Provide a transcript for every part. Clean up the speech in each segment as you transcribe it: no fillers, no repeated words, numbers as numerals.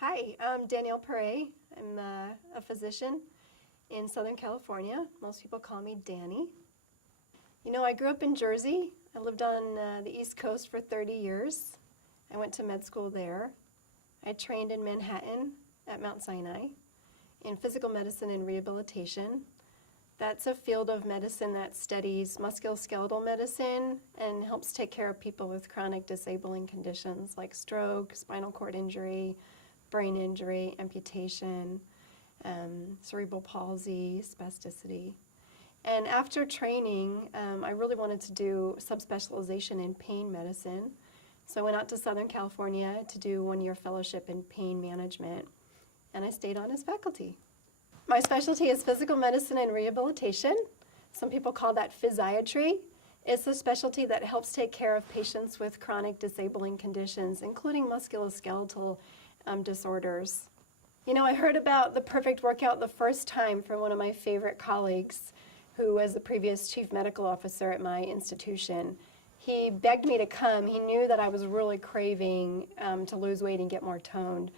Hi, I'm Danielle Perret. I'm a physician in Southern California. Most people call me Danny. You know, I grew up in Jersey. I lived on the East Coast for 30 years. I went to med school there. I trained in Manhattan at Mount Sinai in physical medicine and rehabilitation. That's a field of medicine that studies musculoskeletal medicine and helps take care of people with chronic disabling conditions like stroke, spinal cord injury, brain injury, amputation, cerebral palsy, spasticity. And after training, I really wanted to do subspecialization in pain medicine. So I went out to Southern California to do 1-year fellowship in pain management, and I stayed on as faculty. My specialty is physical medicine and rehabilitation. Some people call that physiatry. It's a specialty that helps take care of patients with chronic disabling conditions, including musculoskeletal disorders. You know, I heard about the perfect workout the first time from one of my favorite colleagues who was the previous chief medical officer at my institution. He begged me to come. He knew that I was really craving to lose weight and get more toned.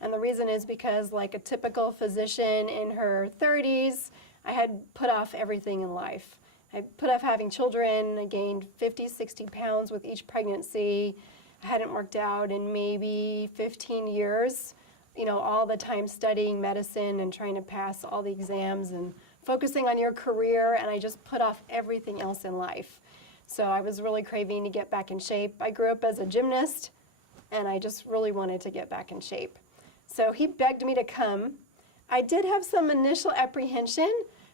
And the reason is because, like a typical physician in her 30s, I had put off everything in life. I put off having children. I gained 50, 60 pounds with each pregnancy. I hadn't worked out in maybe 15 years, you know, all the time studying medicine and trying to pass all the exams and focusing on your career, and I just put off everything else in life. So I was really craving to get back in shape. I grew up as a gymnast, and I just really wanted to get back in shape. So he begged me to come. I did have some initial apprehension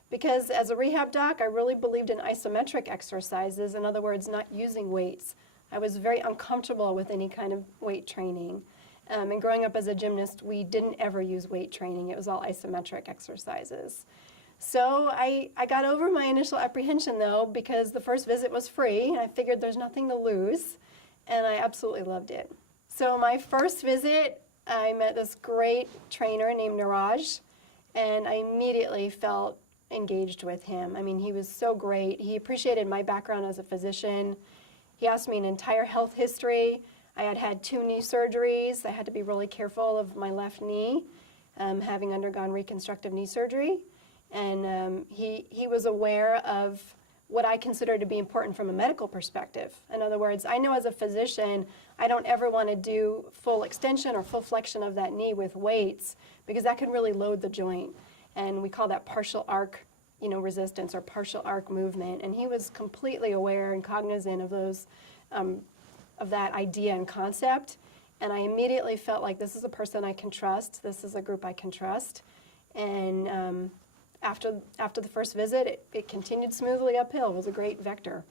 because as a rehab doc, I really believed in isometric exercises, in other words, not using weights. I was very uncomfortable with any kind of weight training. And growing up as a gymnast, we didn't ever use weight training. It was all isometric exercises. So I got over my initial apprehension, though, because the first visit was free, and I figured there's nothing to lose, and I absolutely loved it. So my first visit, I met this great trainer named Niraj, and I immediately felt engaged with him. I mean, he was so great. He appreciated my background as a physician. He asked me an entire health history. I had had 2 knee surgeries. I had to be really careful of my left knee, having undergone reconstructive knee surgery. And he was aware of what I consider to be important from a medical perspective. In other words, I know as a physician, I don't ever want to do full extension or full flexion of that knee with weights because that can really load the joint. And we call that partial arc, you know, resistance or partial arc movement. And he was completely aware and cognizant of those, of that idea and concept. And I immediately felt like this is a person I can trust. This is a group I can trust. And after the first visit, it continued smoothly uphill. It was a great vector.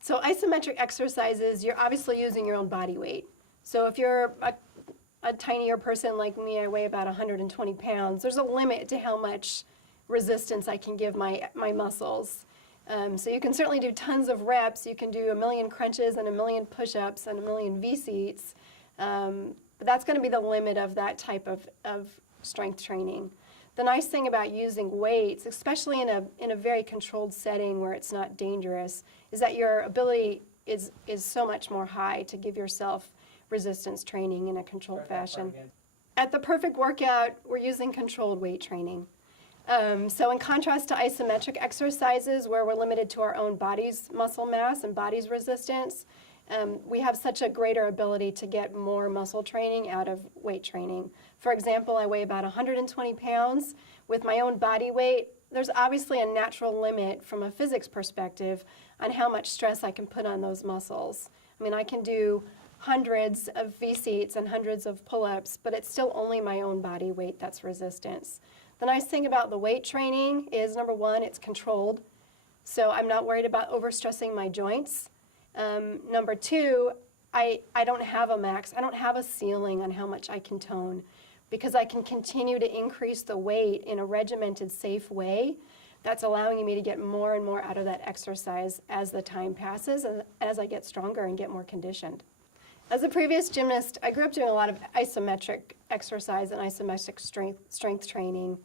So isometric exercises, you're obviously using your own body weight. So if you're a tinier person like me, I weigh about 120 pounds, there's a limit to how much resistance I can give my muscles. So you can certainly do tons of reps. You can do 1 million crunches and 1 million push-ups and 1 million V-seats. But that's going to be the limit of that type of strength training. The nice thing about using weights, especially in a very controlled setting where it's not dangerous, is that your ability is so much more high to give yourself resistance training in a controlled fashion. At the perfect workout, we're using controlled weight training. So in contrast to isometric exercises where we're limited to our own body's muscle mass and body's resistance, we have such a greater ability to get more muscle training out of weight training. For example, I weigh about 120 pounds. With my own body weight, there's obviously a natural limit from a physics perspective on how much stress I can put on those muscles. I mean, I can do hundreds of V-seats and hundreds of pull-ups, but it's still only my own body weight that's resistance. The nice thing about the weight training is, number one, it's controlled. So I'm not worried about overstressing my joints. Number two, I don't have a max. I don't have a ceiling on how much I can tone because I can continue to increase the weight in a regimented, safe way that's allowing me to get more and more out of that exercise as the time passes and as I get stronger and get more conditioned. As a previous gymnast, I grew up doing a lot of isometric exercise and isometric strength training.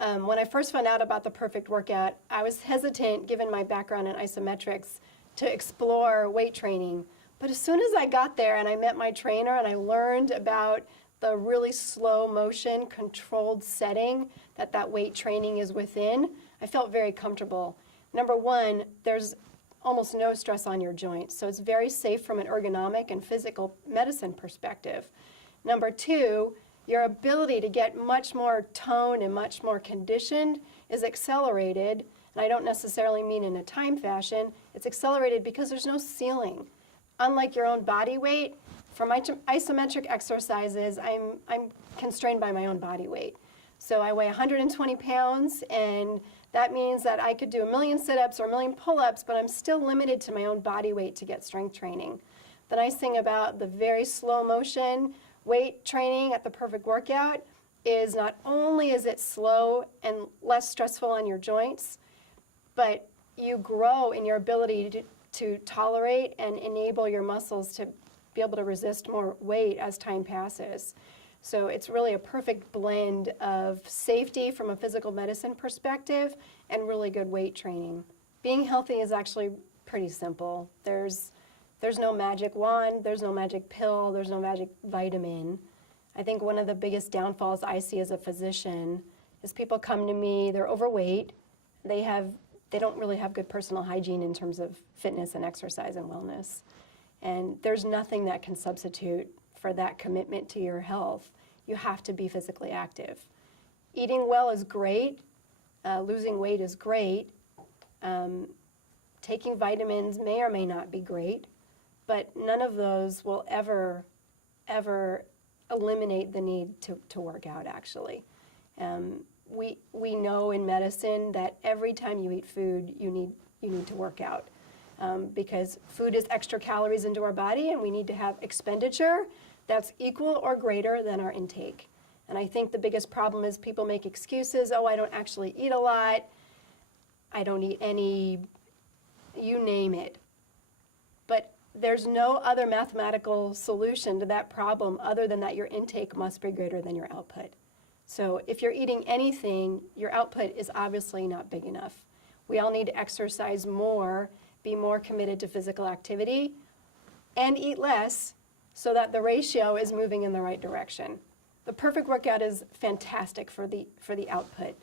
When I first found out about the perfect workout, I was hesitant, given my background in isometrics, to explore weight training. But as soon as I got there and I met my trainer and I learned about the really slow motion, controlled setting that weight training is within, I felt very comfortable. Number one, there's almost no stress on your joints, so it's very safe from an ergonomic and physical medicine perspective. Number two, your ability to get much more toned and much more conditioned is accelerated, and I don't necessarily mean in a time fashion. It's accelerated because there's no ceiling. Unlike your own body weight, for my isometric exercises, I'm constrained by my own body weight. So I weigh 120 pounds, and that means that I could do 1,000,000 sit-ups or 1,000,000 pull-ups, but I'm still limited to my own body weight to get strength training. The nice thing about the very slow motion weight training at the Perfect Workout is not only is it slow and less stressful on your joints, but you grow in your ability to tolerate and enable your muscles to be able to resist more weight as time passes. So it's really a perfect blend of safety from a physical medicine perspective and really good weight training. Being healthy is actually pretty simple. There's no magic wand, there's no magic pill, there's no magic vitamin. I think one of the biggest downfalls I see as a physician is people come to me, they're overweight, they don't really have good personal hygiene in terms of fitness and exercise and wellness. And there's nothing that can substitute for that commitment to your health. You have to be physically active. Eating well is great. Losing weight is great. Taking vitamins may or may not be great, but none of those will ever eliminate the need to work out, actually. We know in medicine that every time you eat food, you need to work out. Because food is extra calories into our body, and we need to have expenditure that's equal or greater than our intake. And I think the biggest problem is people make excuses. Oh, I don't actually eat a lot. I don't eat any, you name it. But there's no other mathematical solution to that problem other than that your intake must be greater than your output. So if you're eating anything, your output is obviously not big enough. We all need to exercise more, be more committed to physical activity, and eat less so that the ratio is moving in the right direction. The Perfect Workout is fantastic for the output.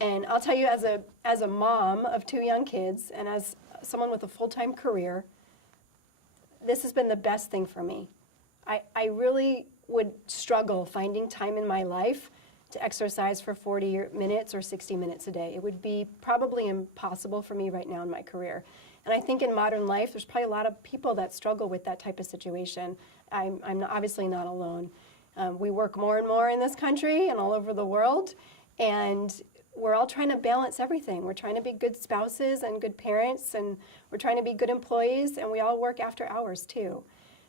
And I'll tell you, as a mom of 2 young kids and as someone with a full-time career, this has been the best thing for me. I really would struggle finding time in my life to exercise for 40 minutes or 60 minutes a day. It would be probably impossible for me right now in my career. And I think in modern life, there's probably a lot of people that struggle with that type of situation. I'm obviously not alone. We work more and more in this country and all over the world, and we're all trying to balance everything. We're trying to be good spouses and good parents, and we're trying to be good employees, and we all work after hours too.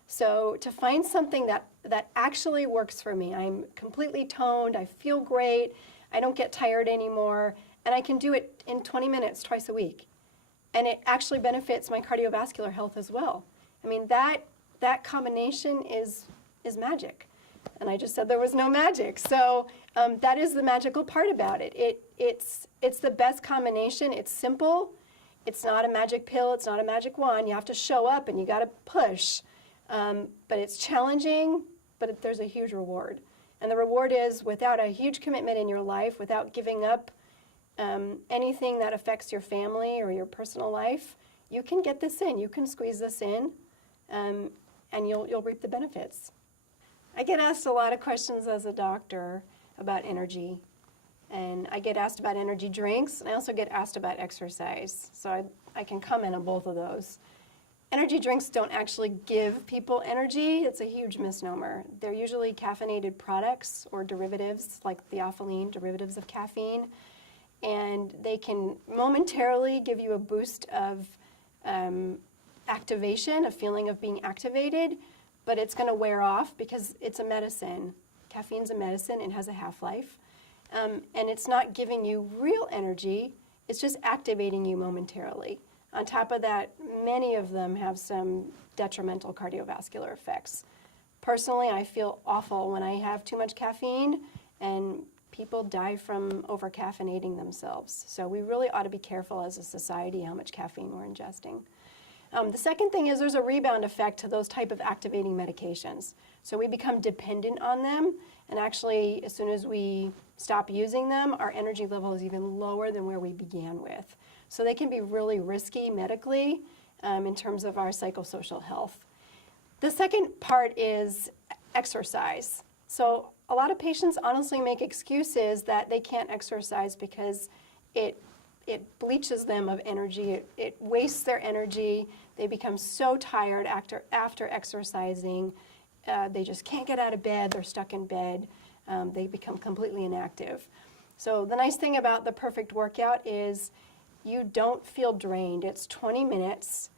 So to find something that actually works for me, I'm completely toned, I feel great, I don't get tired anymore, and I can do it in 20 minutes twice a week. And it actually benefits my cardiovascular health as well. I mean, that combination is magic. And I just said there was no magic. So that is the magical part about it. It's the best combination. It's simple. It's not a magic pill. It's not a magic wand. You have to show up and you got to push. But it's challenging, but there's a huge reward. And the reward is without a huge commitment in your life, without giving up anything that affects your family or your personal life, you can get this in. You can squeeze this in, and you'll reap the benefits. I get asked a lot of questions as a doctor about energy, and I get asked about energy drinks, and I also get asked about exercise, so I can comment on both of those. Energy drinks don't actually give people energy. It's a huge misnomer. They're usually caffeinated products or derivatives like theophylline, derivatives of caffeine, and they can momentarily give you a boost of activation, a feeling of being activated, but it's going to wear off because it's a medicine. Caffeine's a medicine. It has a half-life. And it's not giving you real energy. It's just activating you momentarily. On top of that, many of them have some detrimental cardiovascular effects. Personally, I feel awful when I have too much caffeine, and people die from over-caffeinating themselves. So we really ought to be careful as a society how much caffeine we're ingesting. The second thing is there's a rebound effect to those type of activating medications. So we become dependent on them, and actually as soon as we stop using them, our energy level is even lower than where we began with. So they can be really risky medically in terms of our psychosocial health. The second part is exercise. So a lot of patients honestly make excuses that they can't exercise because it bleaches them of energy, it wastes their energy, they become so tired after exercising, they just can't get out of bed, they're stuck in bed, they become completely inactive. So the nice thing about the perfect workout is you don't feel drained. It's 20 minutes.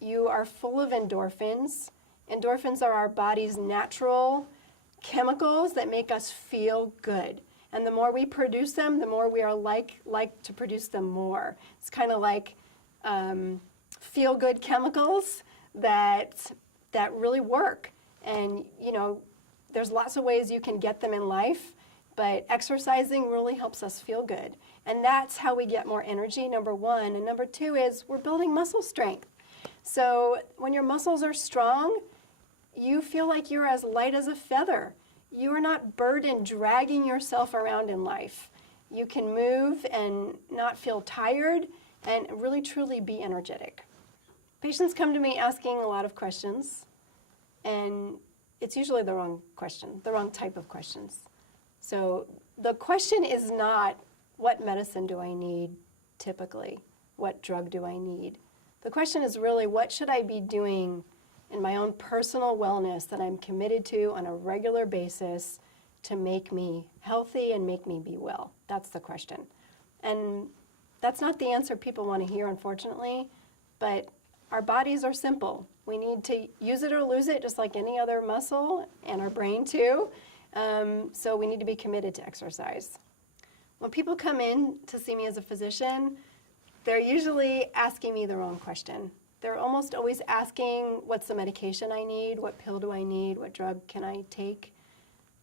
You are full of endorphins. Endorphins are our body's natural chemicals that make us feel good. And the more we produce them, the more we are like to produce them more. It's kind of like feel-good chemicals that really work. And, you know, there's lots of ways you can get them in life, but exercising really helps us feel good. And that's how we get more energy, number one. And number two is we're building muscle strength. So when your muscles are strong, you feel like you're as light as a feather. You are not burdened dragging yourself around in life. You can move and not feel tired and really truly be energetic. Patients come to me asking a lot of questions, and it's usually the wrong question, the wrong type of questions. So the question is not, what medicine do I need typically? What drug do I need? The question is really, what should I be doing in my own personal wellness that I'm committed to on a regular basis to make me healthy and make me be well? That's the question. And that's not the answer people want to hear, unfortunately, but our bodies are simple. We need to use it or lose it just like any other muscle, and our brain too. So we need to be committed to exercise. When people come in to see me as a physician, they're usually asking me the wrong question. They're almost always asking, what's the medication I need? What pill do I need? What drug can I take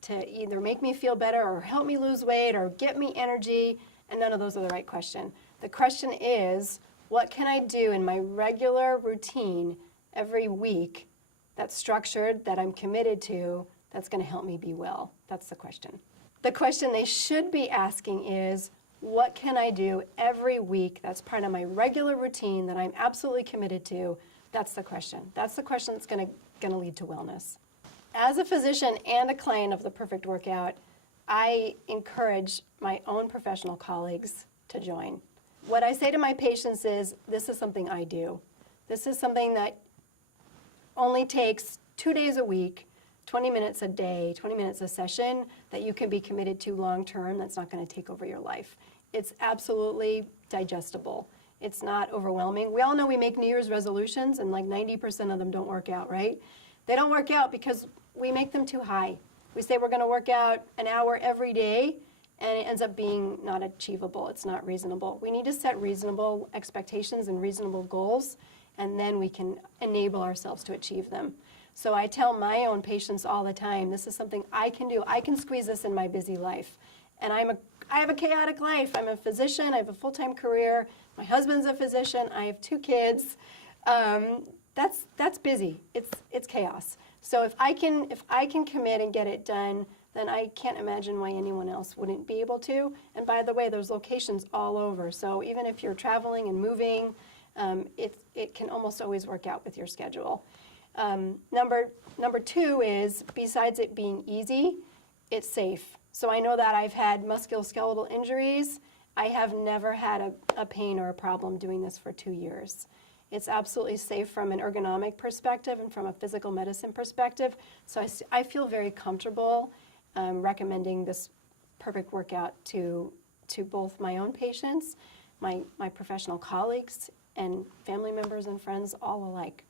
to either make me feel better or help me lose weight or get me energy? And none of those are the right question. The question is, what can I do in my regular routine every week that's structured, that I'm committed to, that's going to help me be well? That's the question. The question they should be asking is, what can I do every week that's part of my regular routine that I'm absolutely committed to? That's the question. That's the question that's going to lead to wellness. As a physician and a client of the Perfect Workout, I encourage my own professional colleagues to join. What I say to my patients is, this is something I do. This is something that only takes 2 days a week, 20 minutes a day, 20 minutes a session that you can be committed to long term. That's not going to take over your life. It's absolutely digestible. It's not overwhelming. We all know we make New Year's resolutions and like 90% of them don't work out, right? They don't work out because we make them too high. We say we're going to work out an hour every day and it ends up being not achievable. It's not reasonable. We need to set reasonable expectations and reasonable goals, and then we can enable ourselves to achieve them. So I tell my own patients all the time, this is something I can do. I can squeeze this in my busy life. And I have a chaotic life. I'm a physician. I have a full-time career. My husband's a physician. I have 2 kids. That's busy. It's chaos. So if I can commit and get it done, then I can't imagine why anyone else wouldn't be able to. And by the way, there's locations all over. So even if you're traveling and moving, it can almost always work out with your schedule. Number 2 is, besides it being easy, it's safe. So I know that I've had musculoskeletal injuries. I have never had a pain or a problem doing this for 2 years. It's absolutely safe from an ergonomic perspective and from a physical medicine perspective. So I feel very comfortable recommending this Perfect Workout to both my own patients, my professional colleagues, and family members and friends all alike.